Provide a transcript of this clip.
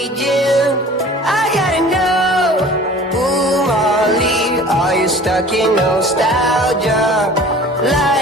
aging. I gotta know, ooh, Molly, are you stuck in nostalgia? Like